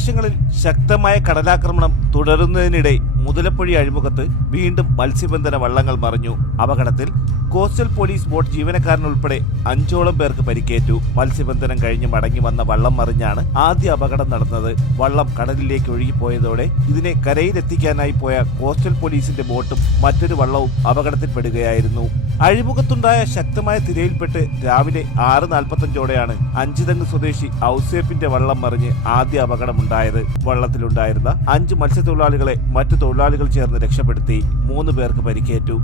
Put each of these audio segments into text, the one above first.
തീരപ്രദേശങ്ങളിൽ ശക്തമായ കടലാക്രമണം തുടരുന്നതിനിടെ മുതലപ്പൊഴി അഴിമുഖത്ത് വീണ്ടും മത്സ്യബന്ധന വള്ളങ്ങൾ മറിഞ്ഞു. അപകടത്തിൽ കോസ്റ്റൽ പോലീസ് ബോട്ട് ജീവനക്കാരനുൾപ്പെടെ അഞ്ചോളം പേർക്ക് പരിക്കേറ്റു. മത്സ്യബന്ധനം കഴിഞ്ഞ് മടങ്ങി വന്ന വള്ളം മറിഞ്ഞാണ് ആദ്യ അപകടം നടന്നത്. വള്ളം കടലിലേക്ക് ഒഴുകിപ്പോയതോടെ ഇതിനെ കരയിലെത്തിക്കാനായി പോയ കോസ്റ്റൽ പോലീസിന്റെ ബോട്ടും മറ്റൊരു വള്ളവും അപകടത്തിൽപ്പെടുകയായിരുന്നു. അഴിമുഖത്തുണ്ടായ ശക്തമായ തിരയിൽപ്പെട്ട് രാവിലെ ആറ് നാൽപ്പത്തഞ്ചോടെയാണ് അഞ്ചുതങ്ങ് സ്വദേശി ഔസേപ്പിന്റെ വള്ളം മറിഞ്ഞ് ആദ്യ അപകടമുണ്ടായത്. വള്ളത്തിലുണ്ടായിരുന്ന അഞ്ച് മത്സ്യത്തൊഴിലാളികളെ മറ്റു തൊഴിലാളികൾ ചേർന്ന് രക്ഷപ്പെടുത്തി മൂന്ന് പേർക്ക് പരിക്കേറ്റു.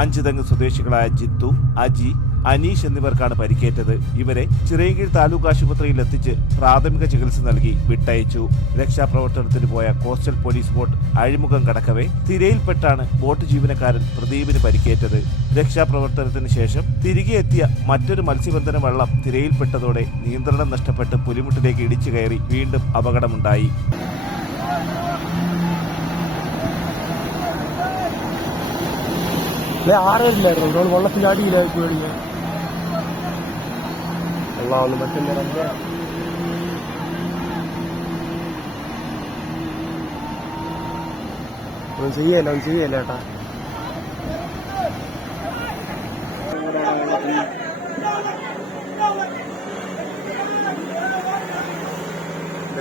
അഞ്ചുതെങ്ങ് സ്വദേശികളായ ജിത്തു അജി അനീഷ് എന്നിവർക്കാണ് പരിക്കേറ്റത്. ഇവരെ ചിറയൻകീഴ് താലൂക്ക് ആശുപത്രിയിൽ എത്തിച്ച് പ്രാഥമിക ചികിത്സ നൽകി വിട്ടയച്ചു. രക്ഷാപ്രവർത്തനത്തിന് പോയ കോസ്റ്റൽ പോലീസ് ബോട്ട് അഴിമുഖം കടക്കവേ തിരയിൽപ്പെട്ടാണ് ബോട്ട് ജീവനക്കാരൻ പ്രദീപിന് പരിക്കേറ്റത്. രക്ഷാപ്രവർത്തനത്തിന് ശേഷം തിരികെ എത്തിയ മറ്റൊരു മത്സ്യബന്ധന വള്ളം തിരയിൽപ്പെട്ടതോടെ നിയന്ത്രണം നഷ്ടപ്പെട്ട് പുലിമുട്ടിലേക്ക് ഇടിച്ചു കയറി വീണ്ടും അപകടമുണ്ടായി. ആറില്ലായിരുന്നു നമ്മൾ വെള്ളത്തിന്റെ അടിയിലായി പോയി വെള്ളമാണ് മറ്റേ ഒന്നും ചെയ്യല്ല ഒന്നും ചെയ്യല്ല ഏട്ടാ.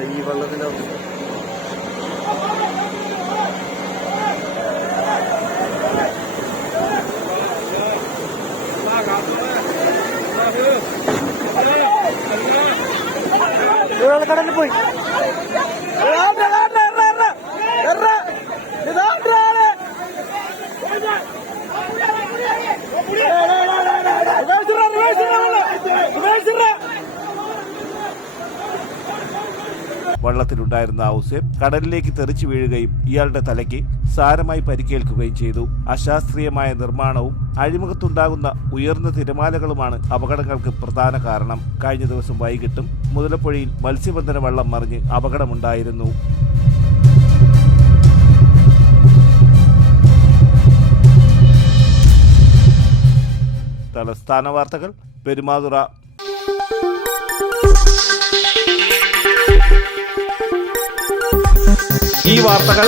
ഈ വെള്ളത്തിന്റെ കടലിൽ പോയി. വള്ളത്തിലുണ്ടായിരുന്ന ഔസേബ് കടലിലേക്ക് തെറിച്ചു വീഴുകയും ഇയാളുടെ തലയ്ക്ക് സാരമായി പരിക്കേൽക്കുകയും ചെയ്തു. അശാസ്ത്രീയമായ നിർമ്മാണവും അഴിമുഖത്തുണ്ടാകുന്ന ഉയർന്ന തിരമാലകളുമാണ് അപകടങ്ങൾക്ക് പ്രധാന കാരണം. കഴിഞ്ഞ ദിവസം വൈകിട്ടും മുതലപ്പുഴയിൽ മത്സ്യബന്ധന വള്ളം മറിഞ്ഞ് അപകടമുണ്ടായിരുന്നു. തലസ്ഥാന വാർത്തകൾ പെരുമാതുറ. ഈ വാർത്തകൾ